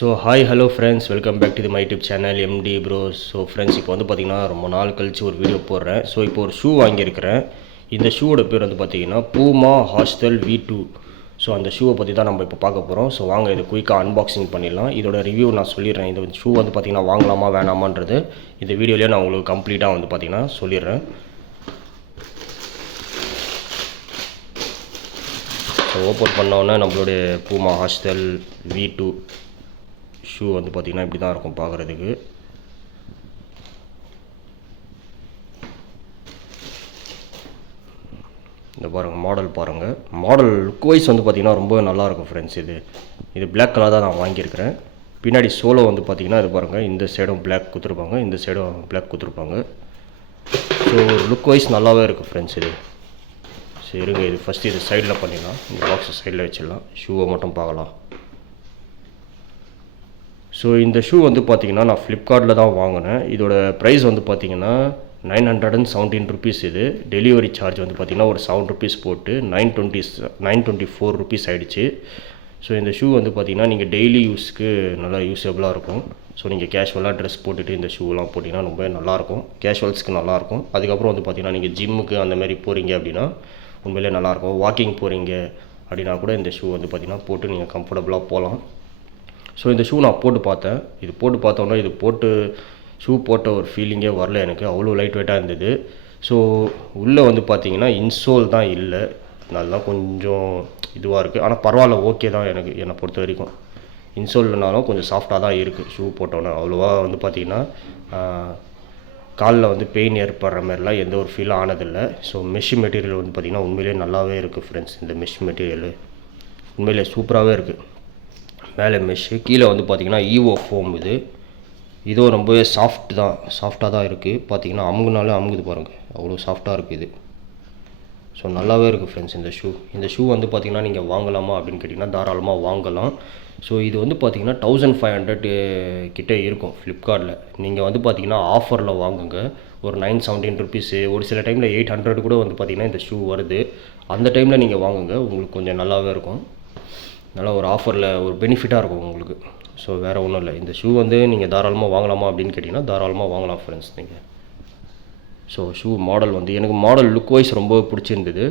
So hi hello friends, welcome back to my YouTube channel MT bros. So friends, இப்போ வந்து பார்த்திங்கன்னா ரொம்ப நாள் கழித்து ஒரு வீடியோ போடுறேன். ஸோ இப்போ ஒரு ஷூ வாங்கியிருக்கிறேன். இந்த ஷூவோட பேர் வந்து பார்த்திங்கன்னா பூமா ஹாஸ்டல் V2. ஸோ அந்த ஷூவை பற்றி தான் நம்ம இப்போ பார்க்க போகிறோம். ஸோ வாங்க இது குயிக்காக அன்பாக்சிங் பண்ணிடலாம். இதோட ரிவ்யூ நான் சொல்லிடுறேன். இந்த ஷூ வந்து பார்த்திங்கன்னா வாங்கலாமா வேணாமான்றது இந்த வீடியோலேயே நான் உங்களுக்கு கம்ப்ளீட்டாக வந்து பார்த்திங்கன்னா சொல்லிடுறேன். ஸோ ஓப்பன் பண்ணோன்னே நம்மளுடைய பூமா ஹாஸ்டல் V2 ஷூ வந்து பார்த்திங்கன்னா இப்படி தான் இருக்கும் பார்க்குறதுக்கு. இந்த பாருங்கள், மாடல் பாருங்கள். மாடல் லுக் வைஸ் வந்து பார்த்திங்கன்னா ரொம்ப நல்லாயிருக்கும் ஃப்ரெண்ட்ஸ். இது பிளாக் கலர் தான் நான் வாங்கியிருக்கிறேன். பின்னாடி சோலோ வந்து பார்த்திங்கன்னா இது பாருங்கள், இந்த சைடும் பிளாக் கொடுத்துருப்பாங்க, இந்த சைடும் பிளாக் கொடுத்துருப்பாங்க. ஸோ லுக் வைஸ் நல்லாவே இருக்குது ஃப்ரெண்ட்ஸ். சரிங்க, இது ஃபஸ்ட்டு இது சைடில் பண்ணிடலாம். இந்த பாக்ஸை சைடில் வச்சிடலாம். ஷூவை மட்டும் பார்க்கலாம். ஸோ இந்த ஷூ வந்து பார்த்திங்கன்னா நான் ஃப்ளிப்கார்ட்டில் தான் வாங்கினேன். இதோட ப்ரைஸ் வந்து பார்த்திங்கன்னா 917 ருபீஸ். இது டெலிவரி சார்ஜ் வந்து பார்த்திங்கன்னா ஒரு 7 ருபீஸ் போட்டு 924 ருபீஸ் ஆகிடுச்சு. ஸோ இந்த ஷூ வந்து பார்த்திங்கன்னா நீங்கள் டெய்லி யூஸ்க்கு நல்லா யூஸபிளாக இருக்கும். ஸோ நீங்கள் கேஷுவலாக ட்ரெஸ் போட்டுட்டு இந்த ஷூலாம் போட்டிங்கன்னா ரொம்ப நல்லாயிருக்கும். கேஷுவல்ஸ்க்கு நல்லாயிருக்கும். அதுக்கப்புறம் வந்து பார்த்திங்கன்னா நீங்கள் ஜிம்முக்கு அந்த மாதிரி போகிறீங்க அப்படின்னா உண்மையிலே நல்லாயிருக்கும். வாக்கிங் போகிறீங்க அப்படின்னா கூட இந்த ஷூ வந்து பார்த்திங்கன்னா போட்டு நீங்கள் கம்ஃபர்டபுளாக போகலாம். ஸோ இந்த ஷூ நான் போட்டு பார்த்தேன். இது போட்டு பார்த்தோன்னா ஷூ போட்ட ஒரு ஃபீலிங்கே வரல எனக்கு. அவ்வளோ லைட் வெயிட்டாக இருந்தது. ஸோ உள்ளே வந்து பார்த்திங்கன்னா இன்சோல் தான் இல்லை. அதெல்லாம் கொஞ்சம் இதுவாக இருக்குது. ஆனால் பரவாயில்ல, ஓகே தான் என்னை பொறுத்த வரைக்கும். இன்சோல் இல்லைனாலும் கொஞ்சம் சாஃப்டாக தான் இருக்குது ஷூ போட்டோன்னே. அவ்வளோவா வந்து பார்த்திங்கன்னா காலில் வந்து பெயின் ஏற்படுற மாதிரிலாம் எந்த ஒரு ஃபீலும் ஆனதில்லை. ஸோ மெஷ் மெட்டீரியல் வந்து பார்த்திங்கன்னா உண்மையிலே நல்லாவே இருக்குது ஃப்ரெண்ட்ஸ். இந்த மெஷ் மெட்டீரியல் உண்மையிலே சூப்பராகவே இருக்குது. மேலே மெஷ்ஷு, கீழே வந்து பார்த்திங்கன்னா ஈவோ ஃபோம். இதுவும் ரொம்பவே சாஃப்டாக தான் இருக்குது. பார்த்திங்கன்னா அமுகுனாலே அமுகுது பாருங்கள், அவ்வளோ சாஃப்டாக இருக்குது இது. ஸோ நல்லாவே இருக்குது ஃப்ரெண்ட்ஸ் இந்த ஷூ வந்து பார்த்திங்கன்னா நீங்கள் வாங்கலாமா அப்படின்னு கேட்டிங்கன்னா தாராளமாக வாங்கலாம். ஸோ இது வந்து பார்த்திங்கன்னா 1500 கிட்டே இருக்கும் ஃப்ளிப்கார்ட்டில். நீங்கள் வந்து பார்த்திங்கன்னா ஆஃபரில் வாங்குங்க. ஒரு 917 ருபீஸு, ஒரு சில டைமில் 800 கூட வந்து பார்த்திங்கன்னா இந்த ஷூ வருது. அந்த டைமில் நீங்கள் வாங்குங்க, உங்களுக்கு கொஞ்சம் நல்லாவே இருக்கும். நல்லா ஒரு ஆஃபரில் ஒரு பெனிஃபிட்டாக இருக்கும் உங்களுக்கு. ஸோ வேறு ஒன்றும் இல்லை. இந்த ஷூ வந்து நீங்கள் தாராளமாக வாங்கலாமா அப்படின்னு கேட்டிங்கன்னா தாராளமாக வாங்கலாம் ஃப்ரெண்ட்ஸ் நீங்கள். ஸோ ஷூ மாடல் வந்து எனக்கு லுக் வைஸ் ரொம்ப பிடிச்சிருந்தது.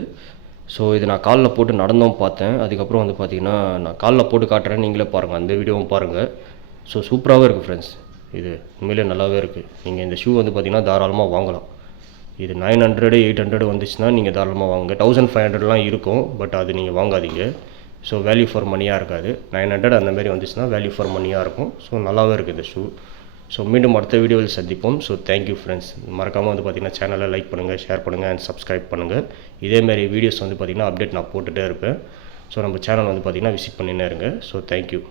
ஸோ இது நான் காலில் போட்டு நடந்தும் பார்த்தேன். அதுக்கப்புறம் வந்து பார்த்திங்கன்னா நான் காலில் போட்டு காட்டுறேன், நீங்களே பாருங்கள், அந்த வீடியோவும் பாருங்கள். ஸோ சூப்பராகவே இருக்குது ஃப்ரெண்ட்ஸ். இது உண்மையிலே நல்லாவே இருக்குது. நீங்கள் இந்த ஷூ வந்து பார்த்திங்கன்னா தாராளமாக வாங்கலாம். இது 900 800 வந்துச்சுன்னா நீங்கள் தாராளமாக வாங்குங்க. 1500லாம் இருக்கும், பட் அது நீங்கள் வாங்காதீங்க. ஸோ வேல்யூ ஃபார் மணியாக இருக்காது. 900 அந்த மாதிரி வந்துச்சுன்னா வேல்யூ ஃபார் மணியாக இருக்கும். ஸோ நல்லாவே இருக்குது இந்த ஷூ. ஸோ மீண்டும் அடுத்த வீடியோவில் சந்திப்போம். So thank you friends. மறக்காமல் வந்து பார்த்திங்கன்னா சேனலை லைக் பண்ணுங்கள், ஷேர் பண்ணுங்கள் அண்ட் சப்ஸ்கிரைப் பண்ணுங்கள். இதேமாதிரி வீடியோஸ் வந்து பார்த்திங்கன்னா அப்டேட் நான் போட்டுகிட்டே இருப்பேன். ஸோ நம்ம சேனல் வந்து பார்த்திங்கன்னா விசிட் பண்ணினே இருங்க. So thank you.